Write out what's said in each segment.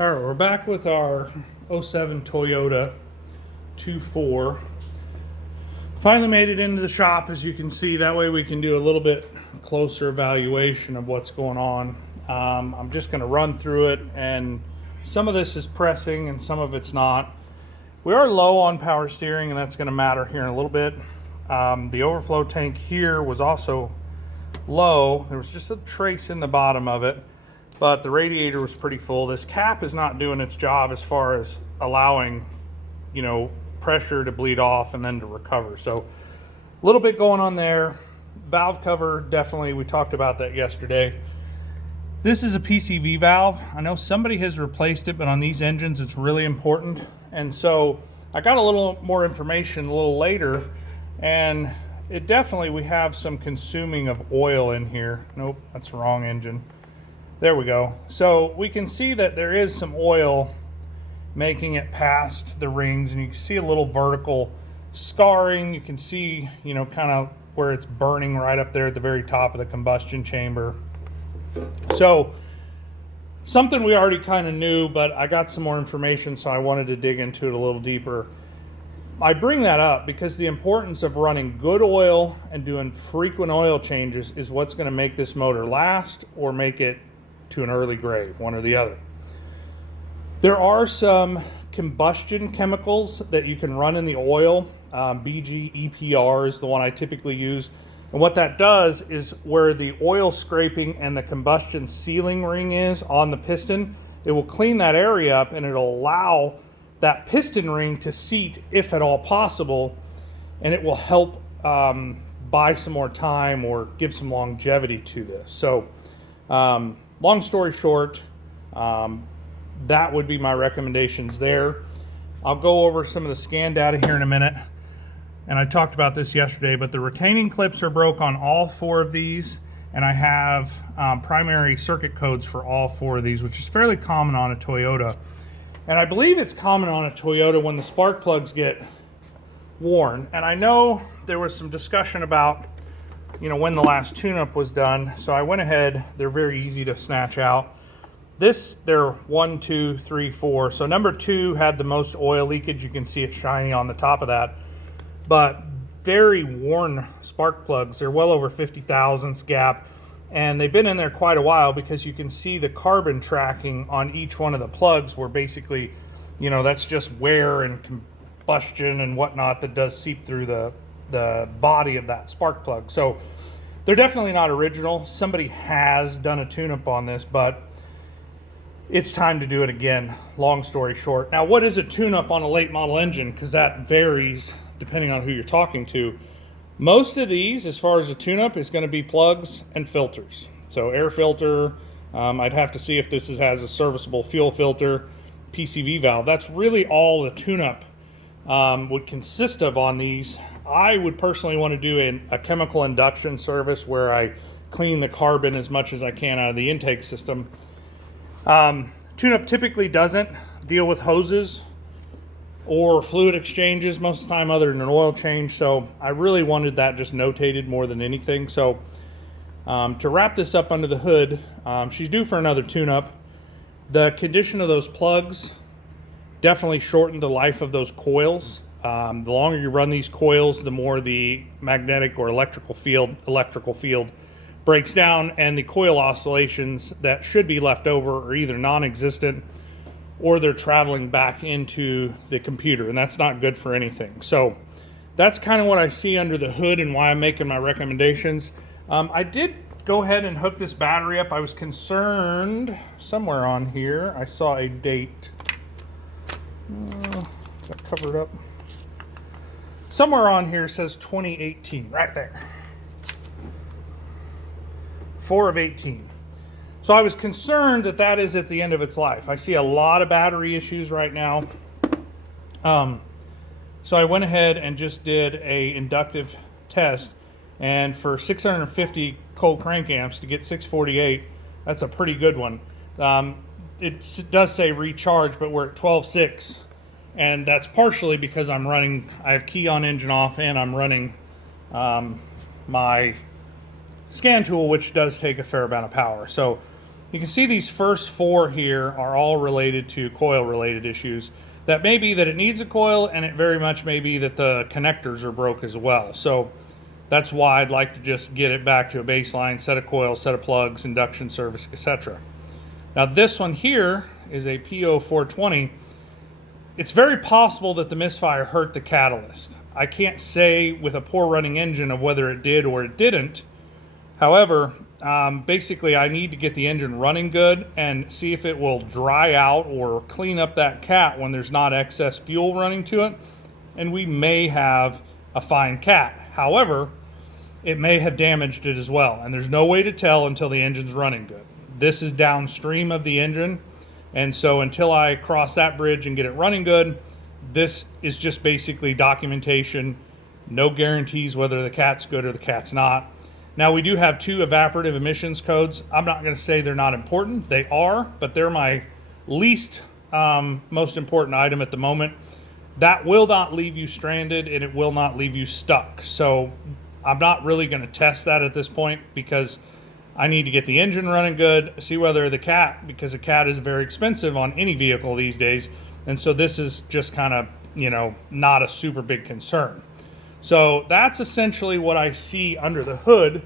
All right, we're back with our '07 Toyota 2.4. Finally made it into the shop, as you can see. That way we can do a little bit closer evaluation of what's going on. I'm just going to run through it, and some of this is pressing and some of it's not. We are low on power steering, and that's going to matter here in a little bit. The overflow tank here was also low. There was just a trace in the bottom of it, but the radiator was pretty full. This cap is not doing its job as far as allowing, pressure to bleed off and then to recover. So a little bit going on there. Valve cover, definitely, we talked about that yesterday. This is a PCV valve. I know somebody has replaced it, but on these engines it's really important. And so I got a little more information a little later, and it definitely, we have some consuming of oil in here. Nope, that's the wrong engine. There we go. So we can see that there is some oil making it past the rings, and you can see a little vertical scarring. You can see, kind of where it's burning right up there at the very top of the combustion chamber. So something we already kind of knew, but I got some more information, so I wanted to dig into it a little deeper. I bring that up because the importance of running good oil and doing frequent oil changes is what's going to make this motor last or make it to an early grave, one or the other. There are some combustion chemicals that you can run in the oil. BG EPR is the one I typically use. And what that does is where the oil scraping and the combustion sealing ring is on the piston, it will clean that area up, and it'll allow that piston ring to seat if at all possible, and it will help buy some more time or give some longevity to this. So long story short, that would be my recommendations there. I'll go over some of the scan data here in a minute. And I talked about this yesterday, but the retaining clips are broke on all four of these. And I have primary circuit codes for all four of these, which is fairly common on a Toyota. And I believe it's common on a Toyota when the spark plugs get worn. And I know there was some discussion about, when the last tune-up was done. So I went ahead. They're very easy to snatch out. They're 1, 2, 3, 4. So number 2 had the most oil leakage. You can see it shiny on the top of that. But very worn spark plugs. They're well over 50 thousandths gap. And they've been in there quite a while because you can see the carbon tracking on each one of the plugs where basically, that's just wear and combustion and whatnot that does seep through the body of that spark plug. So they're definitely not original. Somebody has done a tune-up on this, but it's time to do it again, long story short. Now, what is a tune-up on a late model engine? Because that varies depending on who you're talking to. Most of these, as far as a tune-up, is going to be plugs and filters. So air filter, I'd have to see if this has a serviceable fuel filter, PCV valve. That's really all the tune-up would consist of on these. I would personally want to do a chemical induction service where I clean the carbon as much as I can out of the intake system. Tune-up typically doesn't deal with hoses or fluid exchanges most of the time other than an oil change, so I really wanted that just notated more than anything. So to wrap this up under the hood, she's due for another tune-up. The condition of those plugs definitely shortened the life of those coils. The longer you run these coils, the more the magnetic or electrical field breaks down, and the coil oscillations that should be left over are either non-existent or they're traveling back into the computer, and that's not good for anything. So that's kind of what I see under the hood and why I'm making my recommendations. I did go ahead and hook this battery up. I was concerned somewhere on here I saw a date. Is that covered up? Somewhere on here says 2018, right there. 4 of 18. So I was concerned that is at the end of its life. I see a lot of battery issues right now. So I went ahead and just did a inductive test, and for 650 cold crank amps to get 648, that's a pretty good one. It does say recharge, but we're at 12.6, and that's partially because I have key on engine off, and I'm running my scan tool, which does take a fair amount of power. So You can see these first 4 here are all related to coil related issues. That may be that it needs a coil, and it very much may be that the connectors are broke as well. So that's why I'd like to just get it back to a baseline, set of coils, set of plugs, induction service, etc. Now this one here is a PO420. It's very possible that the misfire hurt the catalyst. I can't say with a poor running engine of whether it did or it didn't. However, basically I need to get the engine running good and see if it will dry out or clean up that cat when there's not excess fuel running to it, and we may have a fine cat. However, it may have damaged it as well, and there's no way to tell until the engine's running good. This is downstream of the engine, and so until I cross that bridge and get it running good, this is just basically documentation, no guarantees whether the cat's good or the cat's not. Now we do have 2 evaporative emissions codes. I'm not going to say they're not important. They are, but they're my least most important item at the moment. That will not leave you stranded, and it will not leave you stuck. So I'm not really going to test that at this point because I need to get the engine running good, see whether the cat, because a cat is very expensive on any vehicle these days. And so this is just kind of, you know, not a super big concern. So that's essentially what I see under the hood.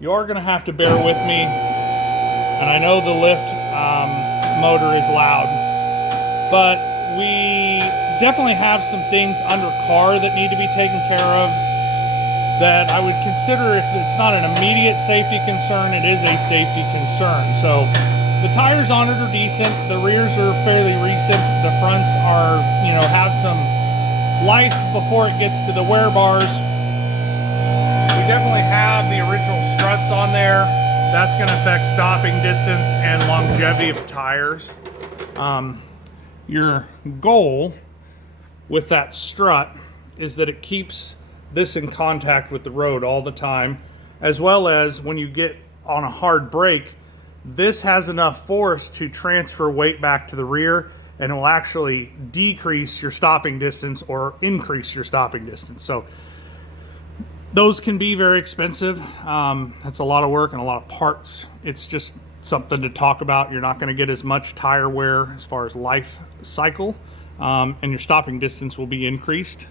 You are going to have to bear with me. And I know the lift motor is loud, but we definitely have some things under car that need to be taken care of that I would consider, if it's not an immediate safety concern, it is a safety concern. So the tires on it are decent. The rears are fairly recent. The fronts are, you know, have some life before it gets to the wear bars. We definitely have the original struts on there. That's going to affect stopping distance and longevity of tires. Your goal with that strut is that it keeps this in contact with the road all the time, as well as when you get on a hard brake, this has enough force to transfer weight back to the rear, and it will actually decrease your stopping distance or increase your stopping distance. So those can be very expensive. That's a lot of work and a lot of parts. It's just something to talk about. You're not going to get as much tire wear as far as life cycle, and your stopping distance will be increased.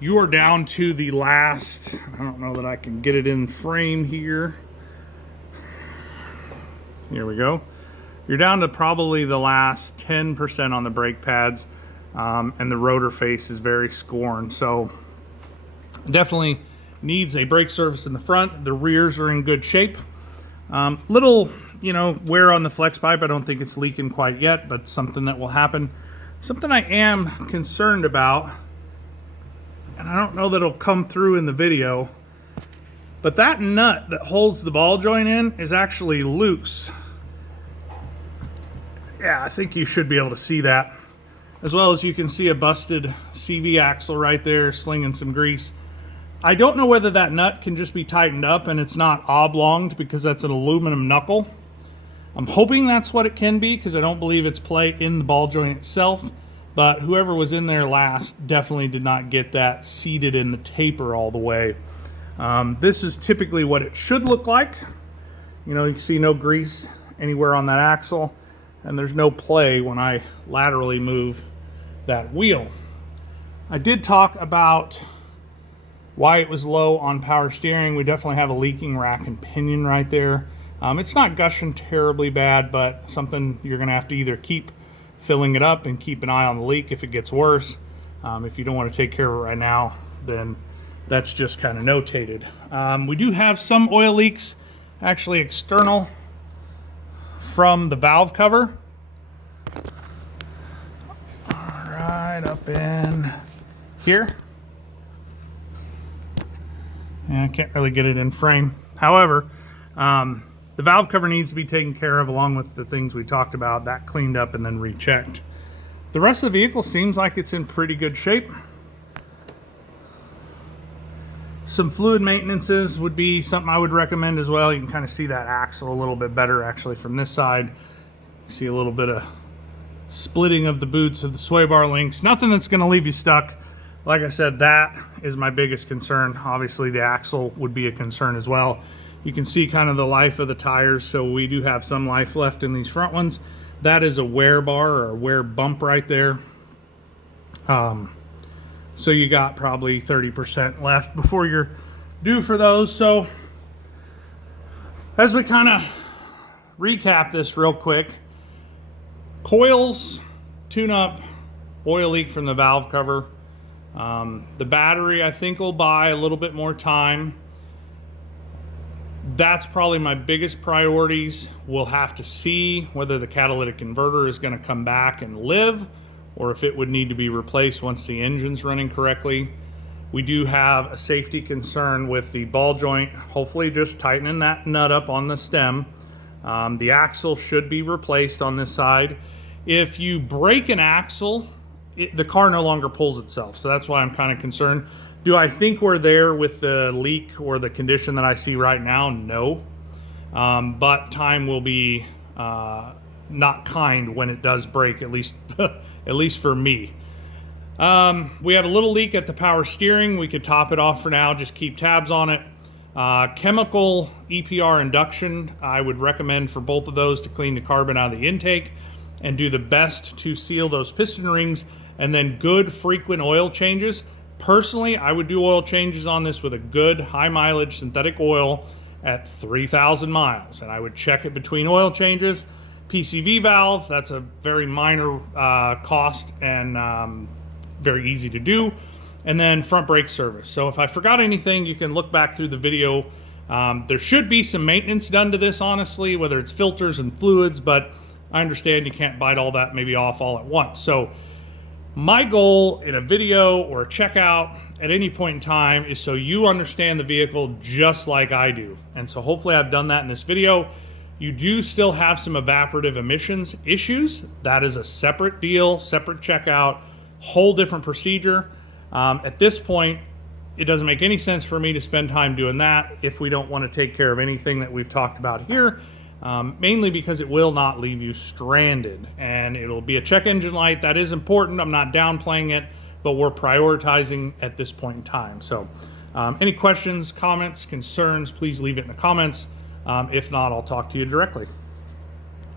You are down to the last, I don't know that I can get it in frame here. Here we go. You're down to probably the last 10% on the brake pads, and the rotor face is very scorned. So definitely needs a brake surface in the front. The rears are in good shape. Little, you know, wear on the flex pipe. I don't think it's leaking quite yet, but something that will happen. Something I am concerned about, and I don't know that it'll come through in the video, but that nut that holds the ball joint in is actually loose. Yeah, I think you should be able to see that. As well as you can see a busted CV axle right there slinging some grease. I don't know whether that nut can just be tightened up and it's not oblonged because that's an aluminum knuckle. I'm hoping that's what it can be because I don't believe it's play in the ball joint itself. But whoever was in there last definitely did not get that seated in the taper all the way. This is typically what it should look like. You know, you can see no grease anywhere on that axle, and there's no play when I laterally move that wheel. I did talk about why it was low on power steering. We definitely have a leaking rack and pinion right there. It's not gushing terribly bad, but something you're going to have to either keep filling it up and keep an eye on the leak if it gets worse. If you don't want to take care of it right now, then that's just kind of notated. We do have some oil leaks, actually external from the valve cover. All right, up in here. Yeah, I can't really get it in frame. However, the valve cover needs to be taken care of along with the things we talked about, that cleaned up and then rechecked. The rest of the vehicle seems like it's in pretty good shape. Some fluid maintenances would be something I would recommend as well. You can kind of see that axle a little bit better actually from this side. You see a little bit of splitting of the boots of the sway bar links. Nothing that's going to leave you stuck. Like I said, that is my biggest concern. Obviously the axle would be a concern as well. You can see kind of the life of the tires, so we do have some life left in these front ones. That is a wear bar or a wear bump right there. So you got probably 30% left before you're due for those. So as we kind of recap this real quick, coils, tune-up, oil leak from the valve cover. The battery, I think, will buy a little bit more time. That's probably my biggest priorities. We'll have to see whether the catalytic converter is going to come back and live, or if it would need to be replaced once the engine's running correctly. We do have a safety concern with the ball joint, hopefully just tightening that nut up on the stem. The axle should be replaced on this side. If you break an axle, the car no longer pulls itself, so that's why I'm kind of concerned. Do I think we're there with the leak or the condition that I see right now? No. But time will be not kind when it does break, at least at least for me. We have a little leak at the power steering. We could top it off for now, just keep tabs on it. Chemical EPR induction, I would recommend for both of those to clean the carbon out of the intake and do the best to seal those piston rings, and then good frequent oil changes. Personally, I would do oil changes on this with a good high mileage synthetic oil at 3,000 miles, and I would check it between oil changes. PCV valve, that's a very minor cost and very easy to do. And then front brake service. So if I forgot anything, you can look back through the video. There should be some maintenance done to this, honestly, whether it's filters and fluids, but I understand you can't bite all that maybe off all at once. So my goal in a video or a checkout at any point in time is so you understand the vehicle just like I do. And so hopefully I've done that in this video. You do still have some evaporative emissions issues. That is a separate deal, separate checkout, whole different procedure. At this point, it doesn't make any sense for me to spend time doing that if we don't want to take care of anything that we've talked about here. Mainly because it will not leave you stranded, and it'll be a check engine light. That is important. I'm not downplaying it, but we're prioritizing at this point in time. So any questions, comments, concerns, please leave it in the comments. If not, I'll talk to you directly.